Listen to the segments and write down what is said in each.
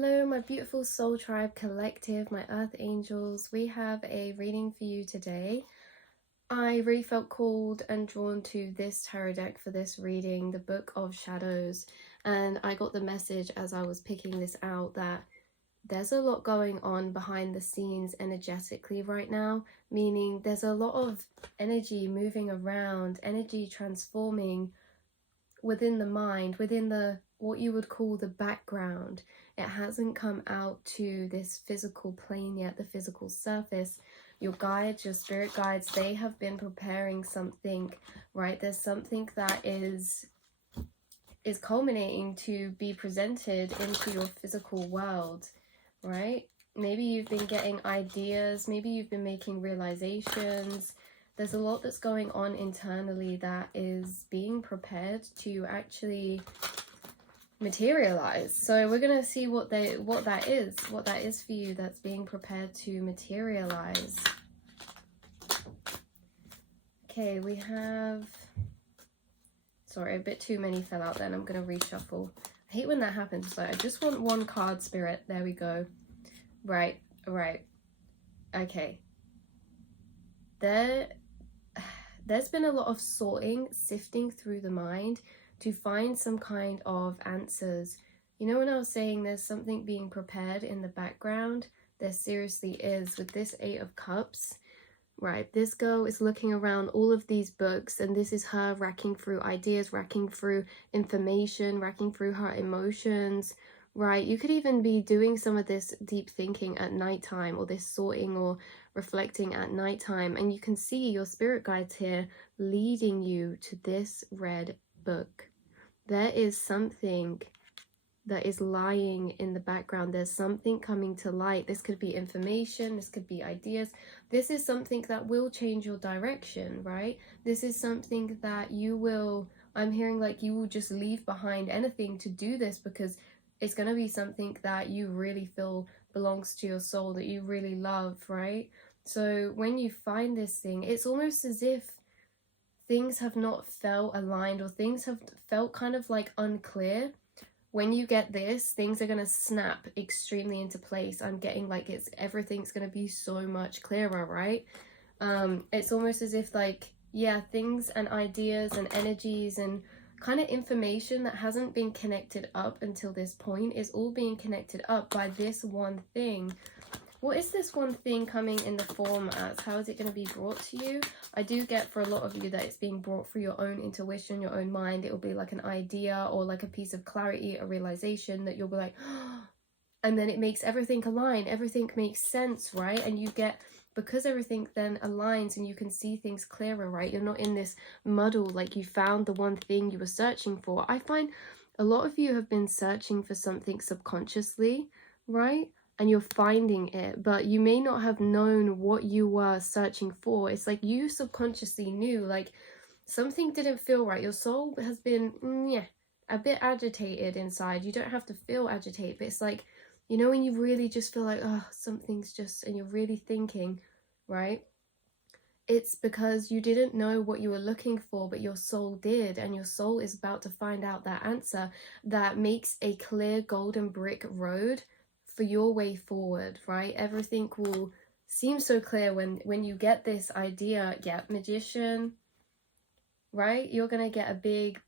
Hello, my beautiful soul tribe collective, my earth angels. We have a reading for you today. I really felt called and drawn to this tarot deck for this reading, the Book of Shadows. And I got the message as I was picking this out that there's a lot going on behind the scenes energetically right now, meaning there's a lot of energy moving around, energy transforming within the mind, within the what you would call the background. It hasn't come out to this physical plane yet, the physical surface. Your guides, your spirit guides, they have been preparing something, right? There's something that is culminating to be presented into your physical world, right? Maybe you've been getting ideas, maybe you've been making realizations. There's a lot that's going on internally that is being prepared to actually materialize. So we're gonna see what that is for you that's being prepared to materialize. Okay, we have, sorry, a bit too many fell out then. I'm gonna reshuffle. I hate when that happens. So I just want one card, Spirit. There we go. Right. Okay. There's been a lot of sorting, sifting through the mind to find some kind of answers. You know, when I was saying there's something being prepared in the background, there seriously is with this Eight of Cups. Right, this girl is looking around all of these books, and this is her racking through ideas, racking through information, racking through her emotions. Right, you could even be doing some of this deep thinking at nighttime, or this sorting or reflecting at nighttime, and you can see your spirit guides here leading you to this red book. There is something that is lying in the background. There's something coming to light. This could be information, this could be ideas. This is something that will change your direction, right? This is something that you will, I'm hearing like you will just leave behind anything to do this, because it's going to be something that you really feel belongs to your soul, that you really love, right? So when you find this thing, it's almost as if things have not felt aligned, or things have felt kind of like unclear. When you get this, things are going to snap extremely into place. I'm getting like everything's going to be so much clearer, right? It's almost as if like, yeah, things and ideas and energies and kind of information that hasn't been connected up until this point is all being connected up by this one thing. What is this one thing coming in the form as? How is it going to be brought to you? I do get for a lot of you that it's being brought through your own intuition, your own mind. It will be like an idea or like a piece of clarity, a realization that you'll be like, oh, and then it makes everything align. Everything makes sense, right? And you get, because everything then aligns and you can see things clearer, right? You're not in this muddle, like you found the one thing you were searching for. I find a lot of you have been searching for something subconsciously, right? And you're finding it, but you may not have known what you were searching for. It's like you subconsciously knew, like something didn't feel right. Your soul has been a bit agitated inside. You don't have to feel agitated, but it's like, you know, when you really just feel like, oh, something's just, and you're really thinking, right? It's because you didn't know what you were looking for, but your soul did, and your soul is about to find out that answer that makes a clear golden brick road for your way forward, right? Everything will seem so clear when you get this idea. Yeah, Magician, right? You're gonna get a big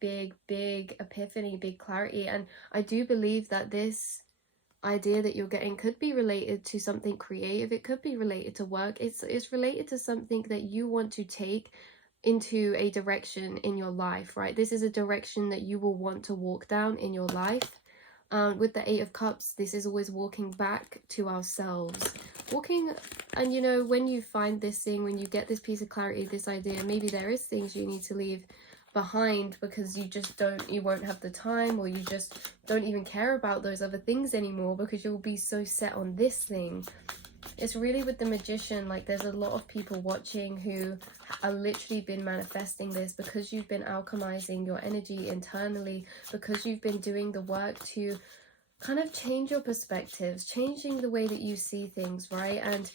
epiphany, big clarity. And I do believe that this idea that you're getting could be related to something creative. It could be related to work. It's related to something that you want to take into a direction in your life, right? This is a direction that you will want to walk down in your life. With the Eight of Cups, this is always walking back to ourselves, walking. And you know, when you find this thing, when you get this piece of clarity, this idea, maybe there is things you need to leave behind because you won't have the time, or you just don't even care about those other things anymore because you'll be so set on this thing. It's really with the Magician, like there's a lot of people watching who are literally been manifesting this because you've been alchemizing your energy internally, because you've been doing the work to kind of change your perspectives, changing the way that you see things, right? And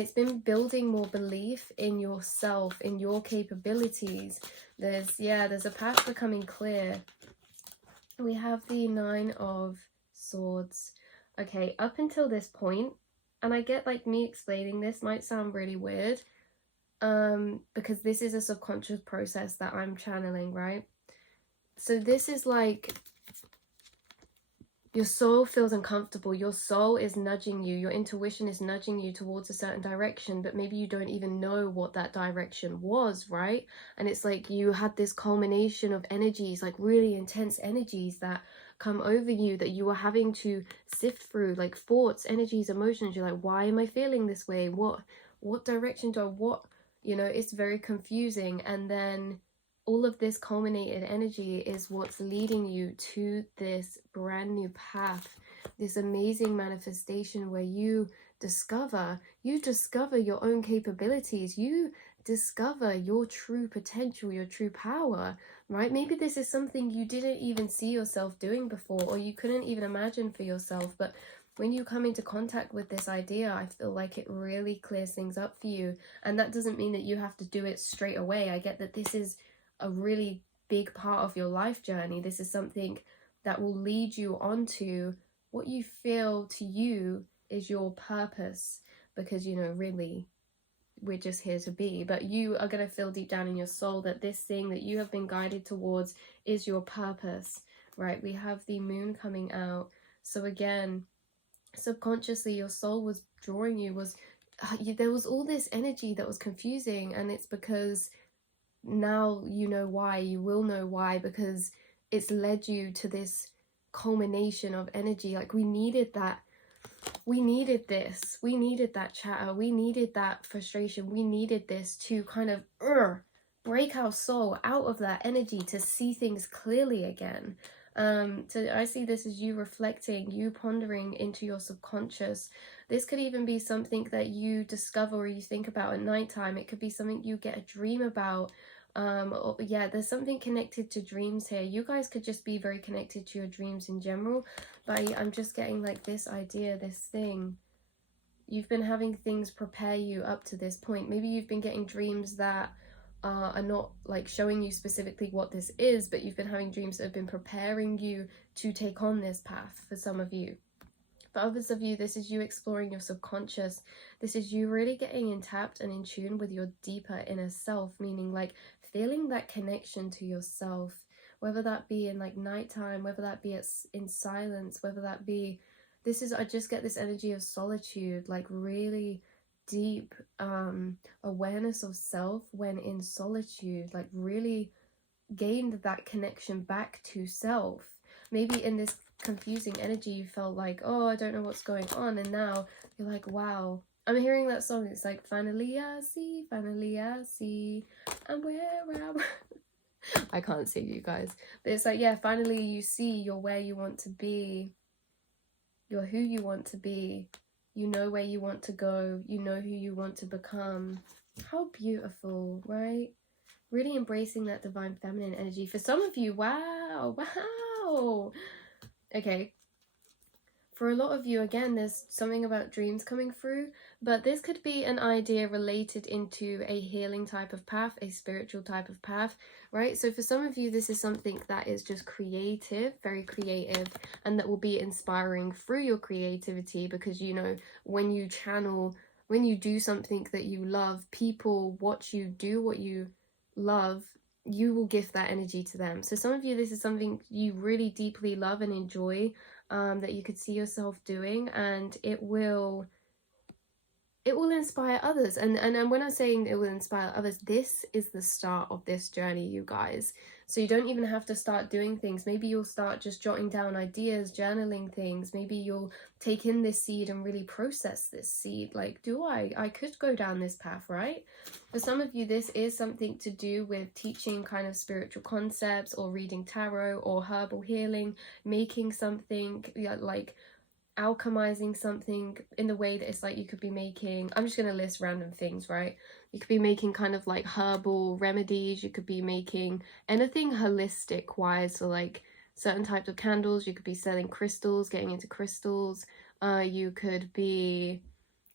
it's been building more belief in yourself, in your capabilities. There's a path becoming clear. We have the Nine of Swords. okay, up until this point, and I get like me explaining this might sound really weird, because this is a subconscious process that I'm channeling, right? So this is like your soul feels uncomfortable, your soul is nudging you, your intuition is nudging you towards a certain direction, but maybe you don't even know what that direction was, right? And it's like you had this culmination of energies, like really intense energies that come over you that you are having to sift through, like thoughts, energies, emotions. You're like, why am I feeling this way? What direction do I, what, you know, it's very confusing. And then all of this culminated energy is what's leading you to this brand new path, this amazing manifestation where you discover your own capabilities, you discover your true potential, your true power, right? Maybe this is something you didn't even see yourself doing before, or you couldn't even imagine for yourself, but when you come into contact with this idea, I feel like it really clears things up for you. And that doesn't mean that you have to do it straight away. I get that this is a really big part of your life journey. This is something that will lead you onto what you feel to you is your purpose, because, you know, really we're just here to be, but you are going to feel deep down in your soul that this thing that you have been guided towards is your purpose, right? We have the moon coming out. So again, subconsciously your soul was drawing you, there was all this energy that was confusing, and it's because now you know why, you will know why, because it's led you to this culmination of energy. Like we needed that, we needed this, we needed that chatter, we needed that frustration, we needed this to kind of break our soul out of that energy to see things clearly again. So I see this as you reflecting, you pondering into your subconscious. This could even be something that you discover or you think about at nighttime. It could be something you get a dream about. Yeah, there's something connected to dreams here. You guys could just be very connected to your dreams in general, but I'm just getting like this idea, this thing. You've been having things prepare you up to this point. Maybe you've been getting dreams that are not like showing you specifically what this is, but you've been having dreams that have been preparing you to take on this path for some of you. For others of you, this is you exploring your subconscious. This is you really getting in tapped and in tune with your deeper inner self, meaning like feeling that connection to yourself, whether that be in like nighttime, whether that be in silence, whether that be, this is, I just get this energy of solitude, like really deep awareness of self when in solitude, like really gained that connection back to self. Maybe in this confusing energy you felt like, oh, I don't know what's going on, and now you're like, wow, I'm hearing that song, it's like, finally I see, and where am I can't see you guys, but it's like, yeah, finally you see you're where you want to be, you're who you want to be, you know where you want to go, you know who you want to become. How beautiful, right? Really embracing that divine feminine energy. For some of you, wow. Okay, for a lot of you, again, there's something about dreams coming through, but this could be an idea related into a healing type of path, a spiritual type of path, right? So for some of you, this is something that is just creative, very creative, and that will be inspiring through your creativity, because, you know, when you channel, when you do something that you love, people watch you do what you love, you will give that energy to them. So some of you, this is something you really deeply love and enjoy, that you could see yourself doing, and it will inspire others. And when I'm saying it will inspire others, this is the start of this journey, you guys. So you don't even have to start doing things. Maybe you'll start just jotting down ideas, journaling things. Maybe you'll take in this seed and really process this seed. Like, I could go down this path, right? For some of you, this is something to do with teaching kind of spiritual concepts, or reading tarot, or herbal healing, making something, like alchemizing something in the way that it's like you could be making, I'm just going to list random things, right? You could be making kind of like herbal remedies, you could be making anything holistic wise, so like certain types of candles, you could be selling crystals, getting into crystals, you could be,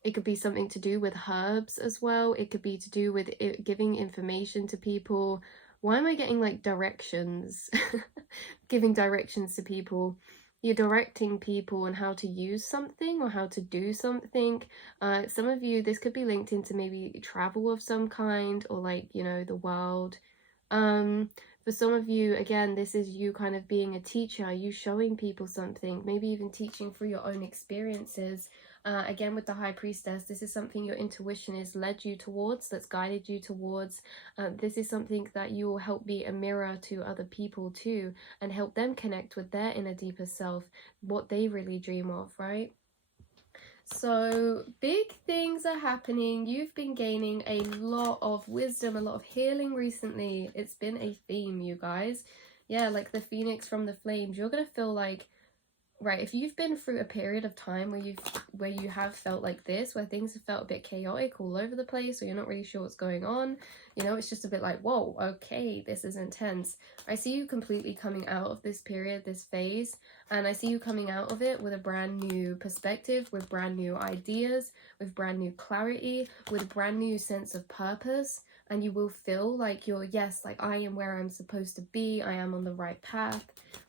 it could be something to do with herbs as well, it could be to do with giving information to people. Why am I getting like directions? Giving directions to people. you're directing people on how to use something or how to do something. Some of you, this could be linked into maybe travel of some kind, or like, you know, the world. For some of you, again, this is you kind of being a teacher, you showing people something, maybe even teaching through your own experiences. Again, with the High Priestess, this is something your intuition has led you towards, that's guided you towards. This is something that you will help be a mirror to other people too, and help them connect with their inner deeper self, what they really dream of, right? So big things are happening. You've been gaining a lot of wisdom, a lot of healing recently. It's been a theme, you guys. Yeah, like the phoenix from the flames. You're gonna feel like, right, if you've been through a period of time where you have felt like this, where things have felt a bit chaotic all over the place, or you're not really sure what's going on, you know, it's just a bit like, whoa, okay, this is intense. I see you completely coming out of this period, this phase, and I see you coming out of it with a brand new perspective, with brand new ideas, with brand new clarity, with a brand new sense of purpose. And you will feel like you're, yes, like I am where I'm supposed to be, I am on the right path.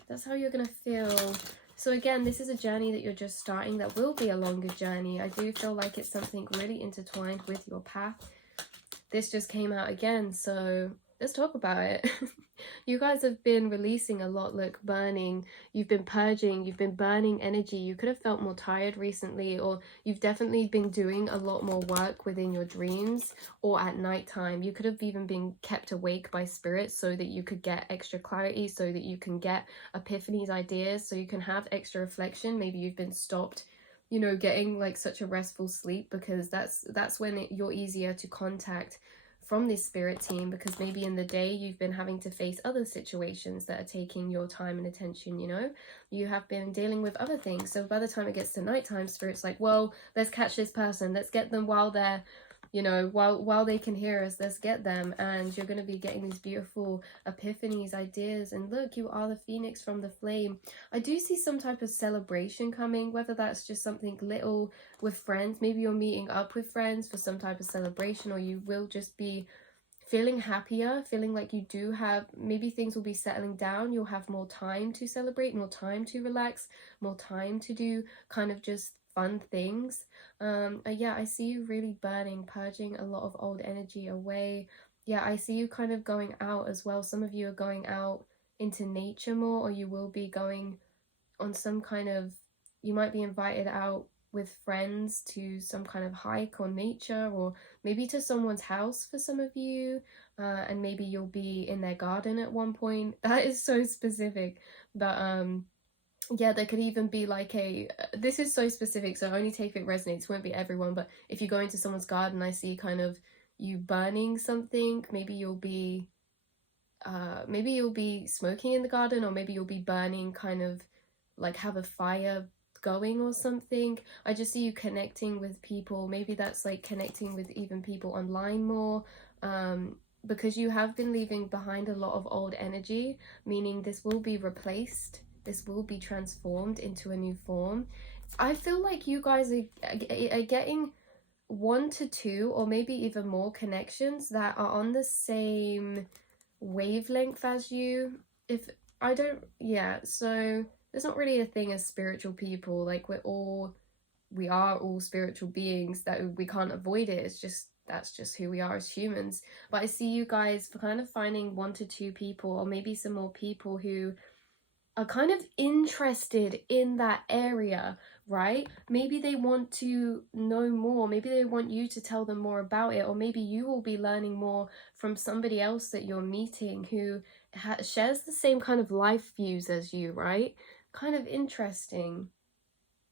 That's how you're gonna feel. So again, this is a journey that you're just starting, that will be a longer journey. I do feel like it's something really intertwined with your path. This just came out again, so let's talk about it. You guys have been releasing a lot, look, burning. You've been purging, you've been burning energy. You could have felt more tired recently, or you've definitely been doing a lot more work within your dreams or at nighttime. You could have even been kept awake by spirits so that you could get extra clarity, so that you can get epiphanies, ideas, so you can have extra reflection. Maybe you've been stopped, you know, getting like such a restful sleep, because that's when you're easier to contact from this spirit team, because maybe in the day you've been having to face other situations that are taking your time and attention, you know, you have been dealing with other things. So by the time it gets to nighttime, spirit's like, well, let's catch this person, let's get them while they're, you know, while they can hear us, let's get them. And you're going to be getting these beautiful epiphanies, ideas, and look, you are the phoenix from the flame. I do see some type of celebration coming, whether that's just something little with friends, maybe you're meeting up with friends for some type of celebration, or you will just be feeling happier, feeling like you do have, maybe things will be settling down, you'll have more time to celebrate, more time to relax, more time to do kind of just fun things. Yeah, I see you really burning, purging a lot of old energy away. Yeah, I see you kind of going out as well. Some of you are going out into nature more, or you will be going on some kind of, you might be invited out with friends to some kind of hike or nature, or maybe to someone's house for some of you, and maybe you'll be in their garden at one point. That is so specific, but yeah, there could even be like a, this is so specific, so only take if it resonates, won't be everyone, but if you go into someone's garden, I see kind of you burning something. Maybe you'll be smoking in the garden, or maybe you'll be burning, kind of like have a fire going or something. I just see you connecting with people. Maybe that's like connecting with even people online more, because you have been leaving behind a lot of old energy, meaning this will be replaced, this will be transformed into a new form. I feel like you guys are getting 1 to 2 or maybe even more connections that are on the same wavelength as you. If I don't, yeah, so there's not really a thing as spiritual people, like we are all spiritual beings, that we can't avoid it. It's just, that's just who we are as humans. But I see you guys for kind of finding 1 to 2 people, or maybe some more people who are kind of interested in that area, right? Maybe they want to know more, maybe they want you to tell them more about it, or maybe you will be learning more from somebody else that you're meeting who shares the same kind of life views as you, right? Kind of interesting.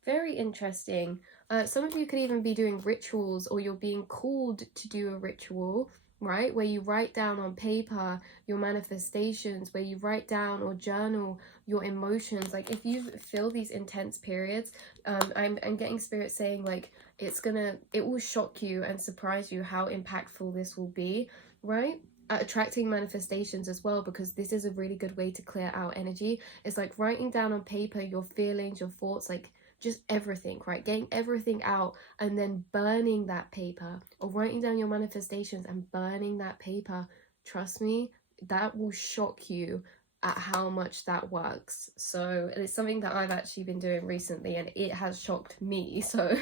Very interesting. Some of you could even be doing rituals, or you're being called to do a ritual, right? Where you write down on paper your manifestations, where you write down or journal your emotions. Like if you feel these intense periods, I'm getting spirit saying like it will shock you and surprise you how impactful this will be, right? Attracting manifestations as well, because this is a really good way to clear out energy. It's like writing down on paper your feelings, your thoughts, like just everything, right? Getting everything out and then burning that paper, or writing down your manifestations and burning that paper. Trust me, that will shock you at how much that works. So it's something that I've actually been doing recently, and it has shocked me. So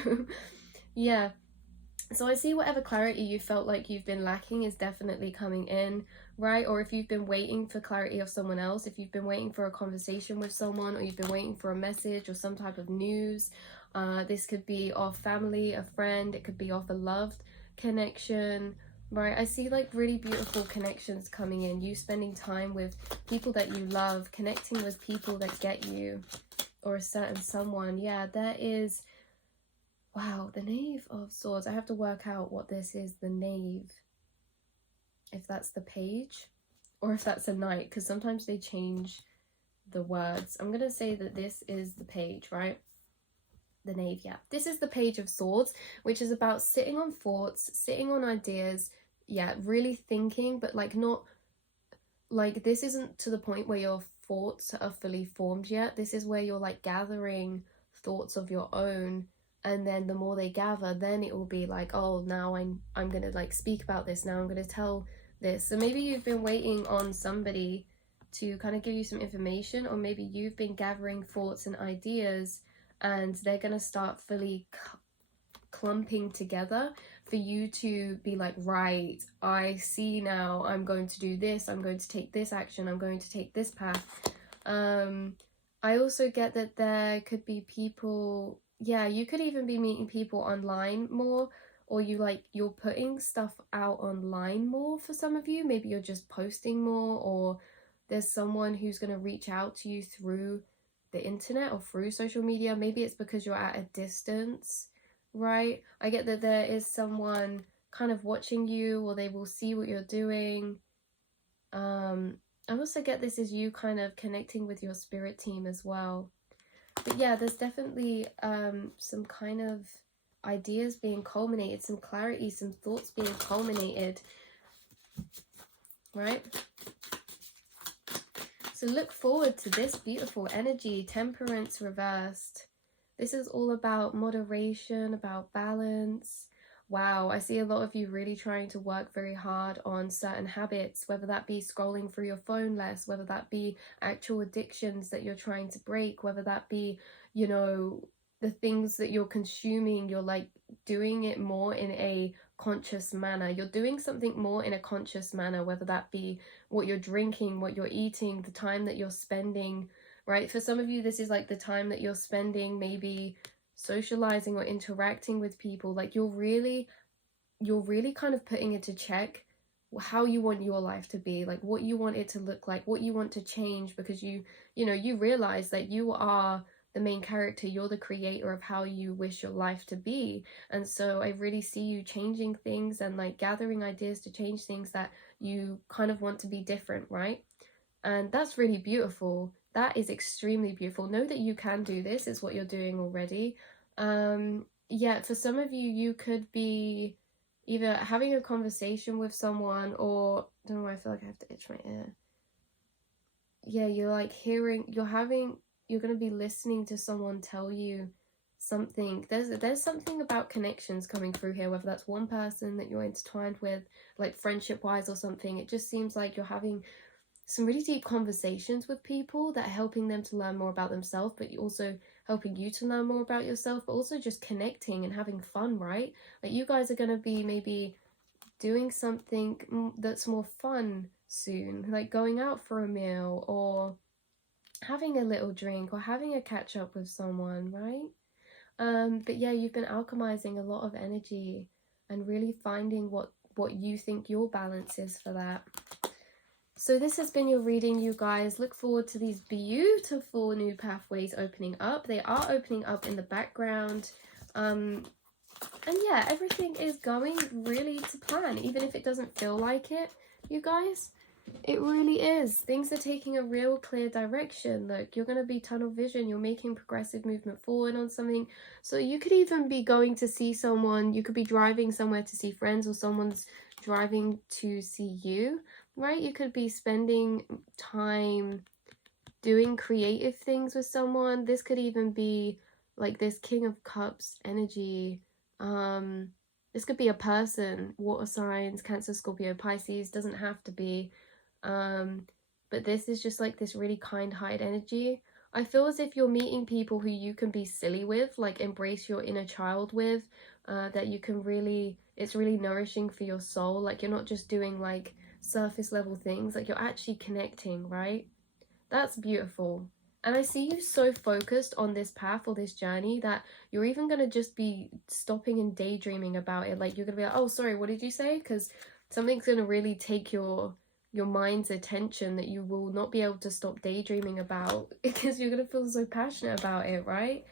yeah. So I see whatever clarity you felt like you've been lacking is definitely coming in, right? Or if you've been waiting for clarity of someone else, if you've been waiting for a conversation with someone, or you've been waiting for a message or some type of news, this could be off family, a friend, it could be off a loved connection, right? I see like really beautiful connections coming in, you spending time with people that you love, connecting with people that get you, or a certain someone. Yeah, there is. Wow, the Knave of Swords. I have to work out what this is, the Knave. If that's the page or if that's a knight, because sometimes they change the words. I'm going to say that this is the page, right? The Knave, yeah. This is the Page of Swords, which is about sitting on thoughts, sitting on ideas, yeah, really thinking, but like not, like this isn't to the point where your thoughts are fully formed yet. This is where you're like gathering thoughts of your own, and then the more they gather, then it will be like, oh, now I'm gonna like speak about this, now I'm gonna tell this. So maybe you've been waiting on somebody to kind of give you some information, or maybe you've been gathering thoughts and ideas, and they're gonna start fully clumping together for you to be like, right, I see now, I'm going to do this, I'm going to take this action, I'm going to take this path. I also get that there could be people, yeah, you could even be meeting people online more, or you're putting stuff out online more for some of you. Maybe you're just posting more, or there's someone who's going to reach out to you through the internet or through social media. Maybe it's because you're at a distance, right? I get that there is someone kind of watching you, or they will see what you're doing. I also get this as you kind of connecting with your spirit team as well. But yeah, there's definitely some kind of ideas being culminated, some clarity, some thoughts being culminated, right? So look forward to this beautiful energy, Temperance reversed. This is all about moderation, about balance. Wow, I see a lot of you really trying to work very hard on certain habits, whether that be scrolling through your phone less, whether that be actual addictions that you're trying to break, whether that be, you know, the things that you're consuming, you're like doing it more in a conscious manner. You're doing something more in a conscious manner, whether that be what you're drinking, what you're eating, the time that you're spending, right? For some of you, this is like the time that you're spending maybe socializing or interacting with people. Like you're really kind of putting into check how you want your life to be, like what you want it to look like, what you want to change, because you know, you realize that you are the main character, you're the creator of how you wish your life to be. And so I really see you changing things and like gathering ideas to change things that you kind of want to be different, right? And that's really beautiful. That is extremely beautiful. Know that you can do this, is what you're doing already. Yeah, for some of you, you could be either having a conversation with someone, or I don't know why I feel like I have to itch my ear. Yeah, you're like hearing, you're going to be listening to someone tell you something. There's something about connections coming through here, whether that's one person that you're intertwined with, like friendship wise or something. It just seems like you're having some really deep conversations with people that are helping them to learn more about themselves, but also helping you to learn more about yourself, but also just connecting and having fun, right? Like you guys are going to be maybe doing something that's more fun soon, like going out for a meal, or having a little drink, or having a catch up with someone, right? But yeah, you've been alchemizing a lot of energy and really finding what you think your balance is for that. So this has been your reading, you guys. Look forward to these beautiful new pathways opening up. They are opening up in the background. And yeah, everything is going really to plan, even if it doesn't feel like it, you guys. It really is. Things are taking a real clear direction. Like you're going to be tunnel vision. You're making progressive movement forward on something. So you could even be going to see someone. You could be driving somewhere to see friends, or someone's driving to see you, right? You could be spending time doing creative things with someone. This could even be like this King of Cups energy. This could be a person, water signs, Cancer, Scorpio, Pisces, doesn't have to be. but this is just like this really kind-hearted energy. I feel as if you're meeting people who you can be silly with, like embrace your inner child with, that you can really, it's really nourishing for your soul. Like you're not just doing like surface level things, like you're actually connecting, right? That's beautiful. And I see you so focused on this path or this journey that you're even going to just be stopping and daydreaming about it. Like you're going to be like, oh, sorry, what did you say? Because something's going to really take your mind's attention that you will not be able to stop daydreaming about because you're going to feel so passionate about it, right?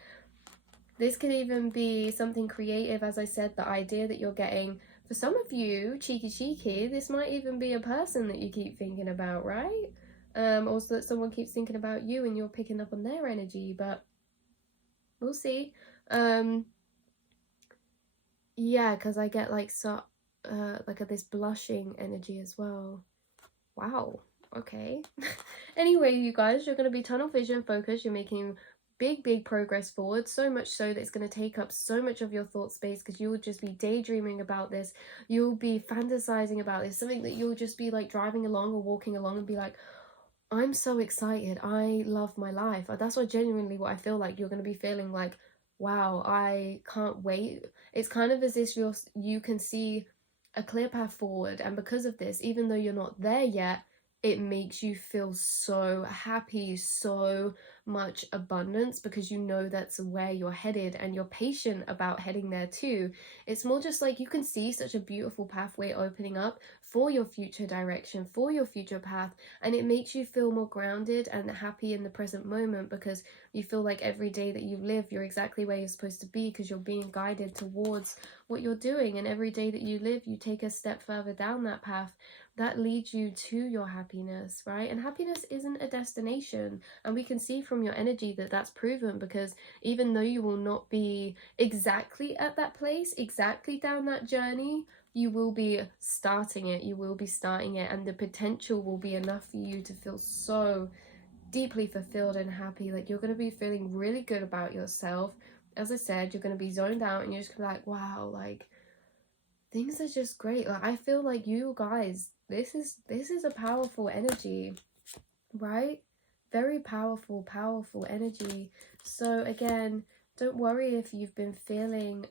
This could even be something creative, as I said, the idea that you're getting. For some of you, cheeky, this might even be a person that you keep thinking about, right? Also that someone keeps thinking about you and you're picking up on their energy, but we'll see. Yeah, because I get like this blushing energy as well. Wow. Okay. Anyway, you guys, you're going to be tunnel vision focused. You're making big progress forward, so much so that it's going to take up so much of your thought space because you'll just be daydreaming about this. You'll be fantasizing about this, something that you'll just be like driving along or walking along and be like, I'm so excited. I love my life. That's what genuinely what I feel like. You're going to be feeling like, wow, I can't wait. It's kind of as if you can see a clear path forward, and because of this, even though you're not there yet, it makes you feel so happy, so much abundance because you know that's where you're headed and you're patient about heading there too. It's more just like you can see such a beautiful pathway opening up for your future direction, for your future path, and it makes you feel more grounded and happy in the present moment because you feel like every day that you live, you're exactly where you're supposed to be because you're being guided towards what you're doing, and every day that you live, you take a step further down that path that leads you to your happiness, right? And happiness isn't a destination, and we can see from your energy that that's proven because even though you will not be exactly at that place, exactly down that journey, you will be starting it, and the potential will be enough for you to feel so deeply fulfilled and happy. Like you're going to be feeling really good about yourself. As I said, you're going to be zoned out and you're just gonna be like, wow, like things are just great. Like I feel like you guys, this is a powerful energy, right? Very powerful energy. So again, don't worry if you've been feeling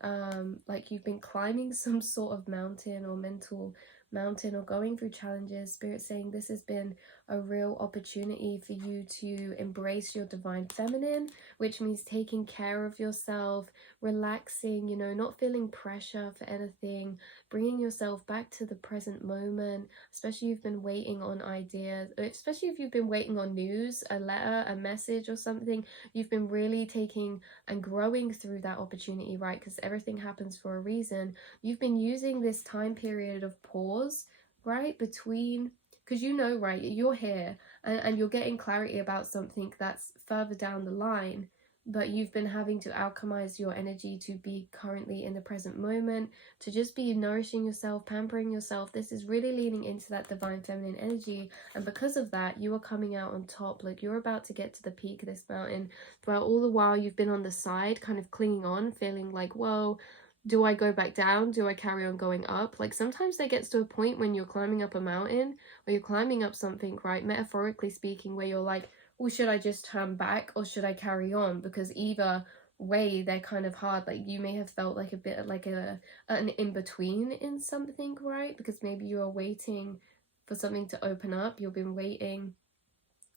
like you've been climbing some sort of mountain or mental mountain or going through challenges. Spirit saying this has been a real opportunity for you to embrace your divine feminine, which means taking care of yourself, relaxing, not feeling pressure for anything, bringing yourself back to the present moment, especially if you've been waiting on ideas, especially if you've been waiting on news, a letter, a message or something. You've been really taking and growing through that opportunity, right? Because everything happens for a reason. You've been using this time period of pause, right, between, because right, you're here and you're getting clarity about something that's further down the line, but you've been having to alchemize your energy to be currently in the present moment, to just be nourishing yourself, pampering yourself. This is really leaning into that divine feminine energy, and because of that, you are coming out on top. Like you're about to get to the peak of this mountain, but all the while you've been on the side, kind of clinging on, feeling like, whoa, do I go back down? Do I carry on going up? Like sometimes there gets to a point when you're climbing up a mountain or you're climbing up something, right, metaphorically speaking, where you're like, well, should I just turn back or should I carry on? Because either way, they're kind of hard. Like you may have felt like a bit like an in-between in something, right? Because maybe you're waiting for something to open up. You've been waiting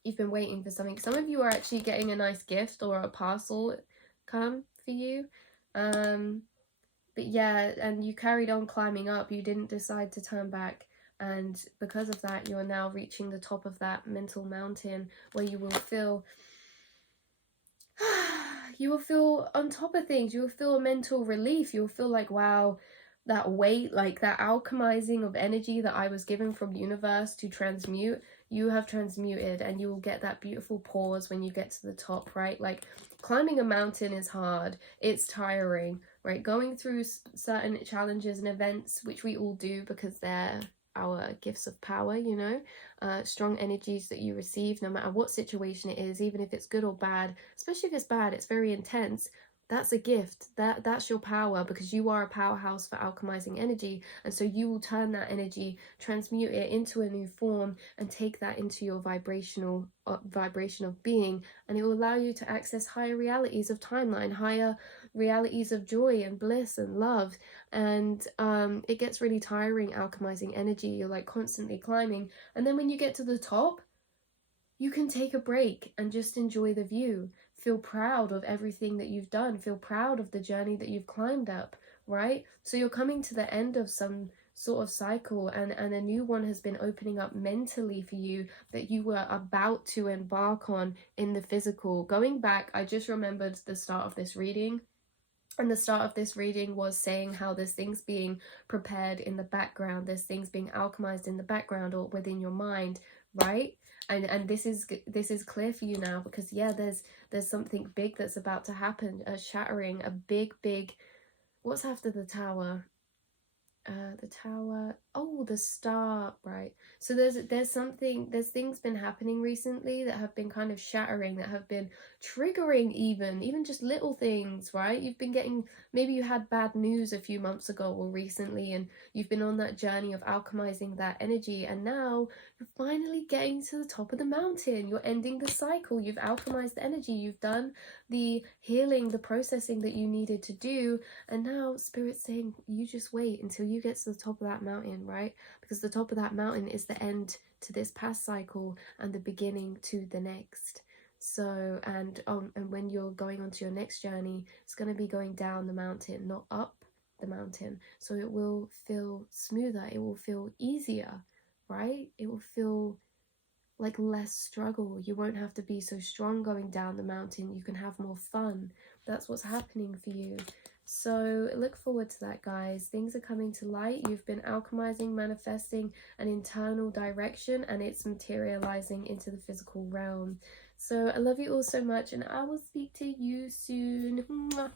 for something. Some of you are actually getting a nice gift or a parcel come for you. But yeah, and you carried on climbing up. You didn't decide to turn back, and because of that, you're now reaching the top of that mental mountain where you will feel on top of things. You will feel a mental relief. You'll feel like, wow, that weight, like that alchemizing of energy that I was given from universe to transmute, you have transmuted, and you will get that beautiful pause when you get to the top, right? Like climbing a mountain is hard, it's tiring, right? Going through certain challenges and events, which we all do because they're our gifts of power, strong energies that you receive no matter what situation it is, even if it's good or bad. Especially if it's bad, it's very intense. that's a gift. That's your power, because you are a powerhouse for alchemizing energy. And so you will turn that energy, transmute it into a new form, and take that into your vibration of being, and it will allow you to access higher realities of timeline, higher realities of joy and bliss and love. And it gets really tiring alchemizing energy. You're like constantly climbing, and then when you get to the top, you can take a break and just enjoy the view. Feel proud of everything that you've done. Feel proud of the journey that you've climbed up, right? So you're coming to the end of some sort of cycle, and a new one has been opening up mentally for you that you were about to embark on in the physical. Going back, I just remembered the start of this reading. And the start of this reading was saying how there's things being prepared in the background, there's things being alchemized in the background or within your mind, right? And this is clear for you now, because yeah, there's something big that's about to happen, a shattering, a big, what's after the tower? The tower, oh, the star, right? So there's things been happening recently that have been kind of shattering, that have been triggering, even just little things, right? You've been getting, maybe you had bad news a few months ago or recently, and you've been on that journey of alchemizing that energy, and now you're finally getting to the top of the mountain. You're ending the cycle. You've alchemized the energy, you've done the healing, the processing that you needed to do. And now Spirit's saying, you just wait until you get to the top of that mountain, right? Because the top of that mountain is the end to this past cycle and the beginning to the next. So, and when you're going on to your next journey, it's going to be going down the mountain, not up the mountain. So it will feel smoother. It will feel easier, right? It will feel like less struggle. You won't have to be so strong going down the mountain. You can have more fun. That's what's happening for you. So look forward to that, guys. Things are coming to light. You've been alchemizing, manifesting an internal direction, and it's materializing into the physical realm. So I love you all so much, and I will speak to you soon. Mwah.